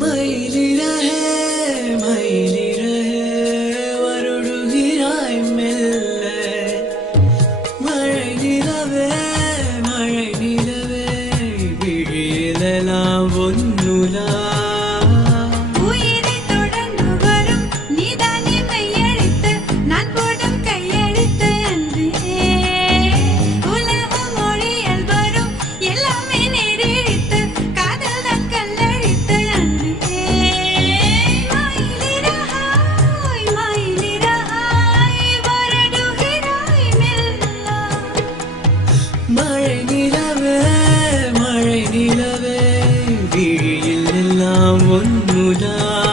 மயிலி ரஹே வருடுகிறாய் மெல்ல மழை நிலவே விழியிலெல்லாம் ஒன்னுலா மழை நிலவே விழியில் எல்லாம் ஒன்னுதான்